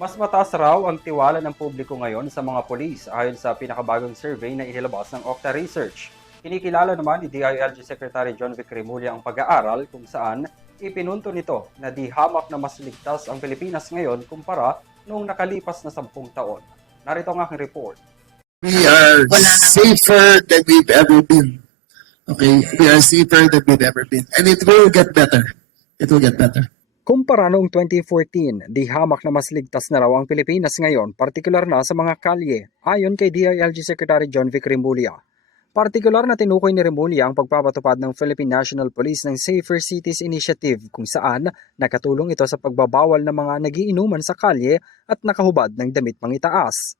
Mas mataas raw ang tiwala ng publiko ngayon sa mga pulis ayon sa pinakabagong survey na inilabas ng Okta Research. Kinikilala naman ni DILG Secretary John Vic Remulla ang pag-aaral kung saan ipinunto nito na di hamak na mas ligtas ang Pilipinas ngayon kumpara noong nakalipas na 10 taon. Narito ang aking report. Kumpara noong 2014, di hamak na mas ligtas na raw ang Pilipinas ngayon, partikular na sa mga kalye, ayon kay DILG Secretary John Vic Remulla. Partikular na tinukoy ni Remulla ang pagpapatupad ng Philippine National Police ng Safer Cities Initiative kung saan nakatulong ito sa pagbabawal ng mga nagiinuman sa kalye at nakahubad ng damit pangitaas.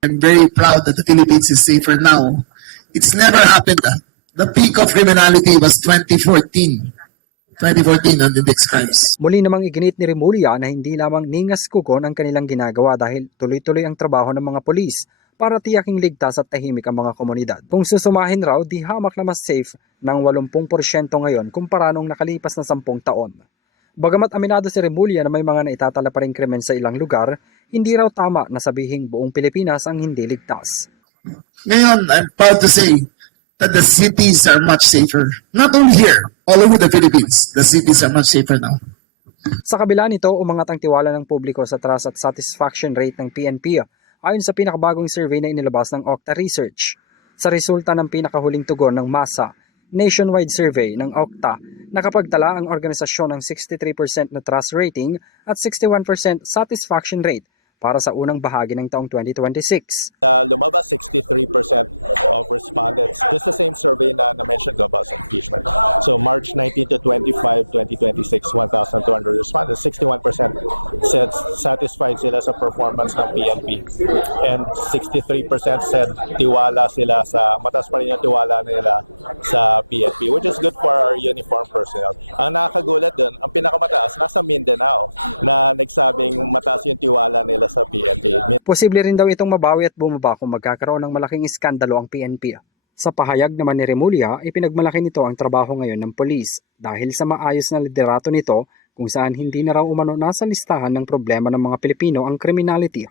Muli namang iginit ni Remulla na hindi lamang ningas kugon ang kanilang ginagawa dahil tuloy-tuloy ang trabaho ng mga pulis para tiyaking ligtas at tahimik ang mga komunidad. Kung susumahin raw, di hamak na mas safe ng 80% ngayon kumpara noong nakalipas na 10 taon. Bagamat aminado si Remulla na may mga naitatala pa ring krimen sa ilang lugar, hindi raw tama na sabihing buong Pilipinas ang hindi ligtas. Sa kabila nito, umangat ang tiwala ng publiko sa trust at satisfaction rate ng PNP ayon sa pinakabagong survey na inilabas ng Okta Research. Sa resulta ng pinakahuling tugon ng MASA, nationwide survey ng Okta, nakapagtala ang organisasyon ng 63% na trust rating at 61% satisfaction rate para sa unang bahagi ng taong 2026. Lumabas 63% of respondents. This is the same survey na na-mention ko about impeachment. So March 19 to 25, 2026, 1,200 respondents, 61% said satisfied sila sa performance ng PNP. And 63% said tiwala sila mataas pa rin yung tiwala nila sa PNP, which is good for our uniformed personnel. Ang nakakagulat dun, ang pinakamataas nasa Mindanao na nagsabing mataas yung tiwala nila sa PNP. Posible rin daw itong mabawi at bumaba kung magkakaroon ng malaking iskandalo ang PNP. Sa pahayag naman ni Remulla, ipinagmalaki nito ang trabaho ngayon ng polis dahil sa maayos na liderato nito kung saan hindi na raw umano nasa listahan ng problema ng mga Pilipino ang criminality.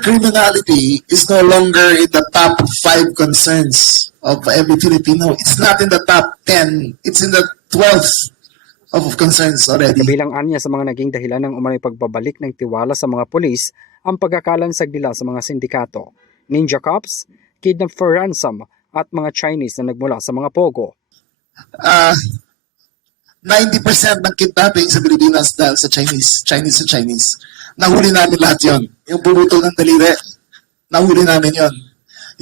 Criminality is no longer in the top 5 concerns of every Filipino. It's not in the top 10. It's in the 12th of concerns already. Kabilang anya sa mga naging dahilan ng umano'y pagbabalik ng tiwala sa mga pulis ang pagkakalansag nila sa mga sindikato, ninja cops, kidnap for ransom at mga Chinese na nagmula sa mga pogo. 90% ng kidnapping sa Pilipinas dahil sa Chinese. Nahuli namin lahat yun. Yung pumutol ng daliri, nahuli namin yun.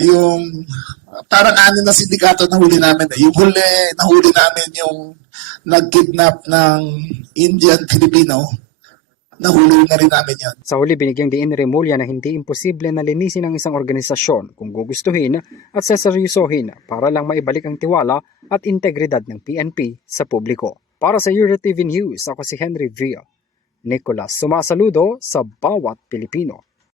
Yung parang anin na sindikato, nahuli namin. Yung nahuli namin yung nag-kidnap ng Indian Filipino, nahuli na rin namin yun. Sa huli, binigyang diin ni Remulla na hindi imposible na linisin ang isang organisasyon kung gugustuhin at seseryosohin para lang maibalik ang tiwala at integridad ng PNP sa publiko. Para sa EuroTV News, ako si Henry Villa. Nicolas, sumasaludo sa bawat Pilipino.